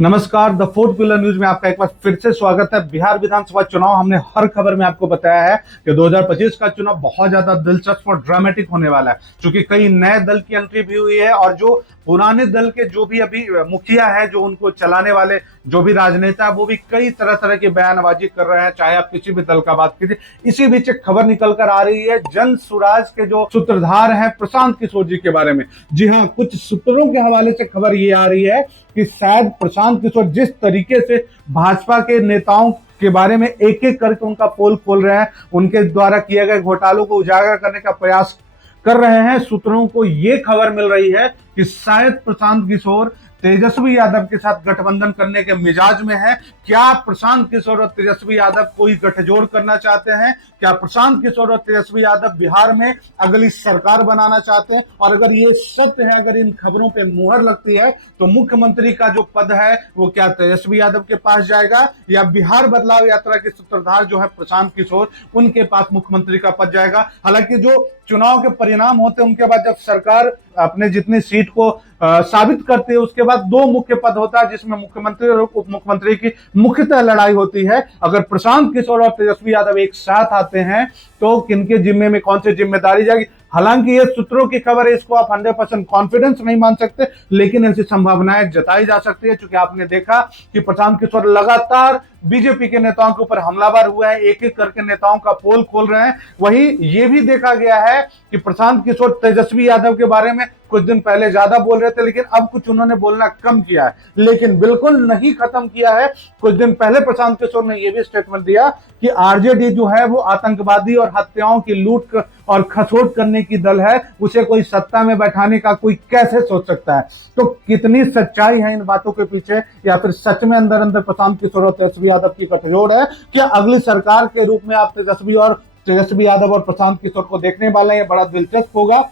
नमस्कार, the fourth pillar news में आपका एक बार फिर से स्वागत है। बिहार विधानसभा चुनाव हमने हर खबर में आपको बताया है कि 2025 का चुनाव बहुत ज्यादा दिलचस्प और ड्रामेटिक होने वाला है, क्योंकि कई नए दल की एंट्री भी हुई है और जो पुराने दल के जो भी अभी मुखिया है, जो उनको चलाने वाले जो भी राजनेता है, वो भी कई तरह तरह की बयानबाजी कर रहे हैं, चाहे आप किसी भी दल का बात कीजिए। इसी बीच एक खबर निकल कर आ रही है जन सुराज के जो सूत्रधार हैं प्रशांत किशोर जी के बारे में। जी हाँ, कुछ सूत्रों के हवाले से खबर ये आ रही है कि शायद प्रशांत किशोर जिस तरीके से भाजपा के नेताओं के बारे में एक एक करके उनका पोल खोल रहे हैं, उनके द्वारा किए गए घोटालों को उजागर करने का प्रयास कर रहे हैं, सूत्रों को यह खबर मिल रही है कि शायद प्रशांत किशोर तेजस्वी यादव के साथ गठबंधन करने के मिजाज में है। क्या प्रशांत किशोर और तेजस्वी यादव कोई गठजोड़ करना चाहते हैं? क्या प्रशांत किशोर और तेजस्वी यादव बिहार में अगली सरकार बनाना चाहते हैं? और अगर ये सत्य है, अगर इन खबरों पे मुहर लगती है, तो मुख्यमंत्री का जो पद है वो क्या तेजस्वी यादव के पास जाएगा, या बिहार बदलाव यात्रा के सूत्रधार जो है प्रशांत किशोर, उनके पास मुख्यमंत्री का पद जाएगा? हालांकि जो चुनाव के परिणाम होते हैं, उनके बाद जब सरकार अपने जितनी सीट को साबित करती है, उसके बाद दो मुख्य पद होता है, जिसमें मुख्यमंत्री और उप मुख्यमंत्री की मुख्यतः लड़ाई होती है। अगर प्रशांत किशोर और तेजस्वी यादव एक साथ आते हैं तो किनके जिम्मे में कौन सी जिम्मेदारी जाएगी? हालांकि ये सूत्रों की खबर है, इसको आप 100% कॉन्फिडेंस नहीं मान सकते, लेकिन ऐसी संभावनाएं जताई जा सकती है, क्योंकि आपने देखा कि प्रशांत किशोर लगातार बीजेपी के नेताओं के ऊपर हमलावर हुआ है, एक एक करके नेताओं का पोल खोल रहे हैं। वहीं ये भी देखा गया है कि प्रशांत किशोर तेजस्वी यादव के बारे में कुछ दिन पहले ज्यादा बोल रहे थे, लेकिन अब कुछ उन्होंने बोलना कम किया है, लेकिन बिल्कुल नहीं खत्म किया है। कुछ दिन पहले प्रशांत किशोर ने यह भी स्टेटमेंट दिया कि आरजेडी जो है वो आतंकवादी और हत्याओं की लूट और खसोट करने की दल है, उसे कोई सत्ता में बैठाने का कोई कैसे सोच सकता है? तो कितनी सच्चाई है इन बातों के पीछे, या फिर सच में अंदर अंदर प्रशांत किशोर और तेजस्वी यादव की गठजोड़ है? क्या अगली सरकार के रूप में आप तेजस्वी यादव और प्रशांत किशोर को देखने वाले हैं? ये बड़ा दिलचस्प होगा।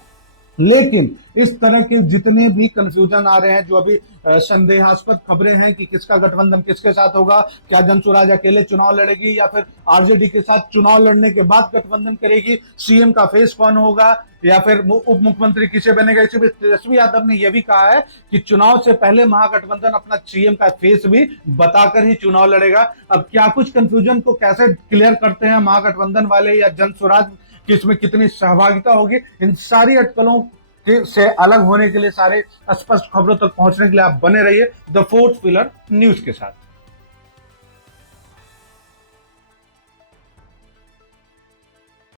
लेकिन इस तरह के जितने भी कंफ्यूजन आ रहे हैं, जो अभी संदेहास्पद खबरें हैं कि किसका गठबंधन किसके साथ होगा, क्या जनसुराज अकेले चुनाव लड़ेगी या फिर आरजेडी के साथ चुनाव लड़ने के बाद गठबंधन करेगी, सीएम का फेस कौन होगा, या फिर उप मुख्यमंत्री किसे बनेगा? इसी बीच तेजस्वी यादव ने यह भी कहा है कि चुनाव से पहले महागठबंधन अपना सीएम का फेस भी बताकर ही चुनाव लड़ेगा। अब क्या कुछ कंफ्यूजन को कैसे क्लियर करते हैं महागठबंधन वाले, या जनसुराज कि इसमें कितनी सहभागिता होगी, इन सारी अटकलों से अलग होने के लिए, सारे स्पष्ट खबरों तक पहुंचने के लिए आप बने रहिए द फोर्थ पिलर न्यूज के साथ।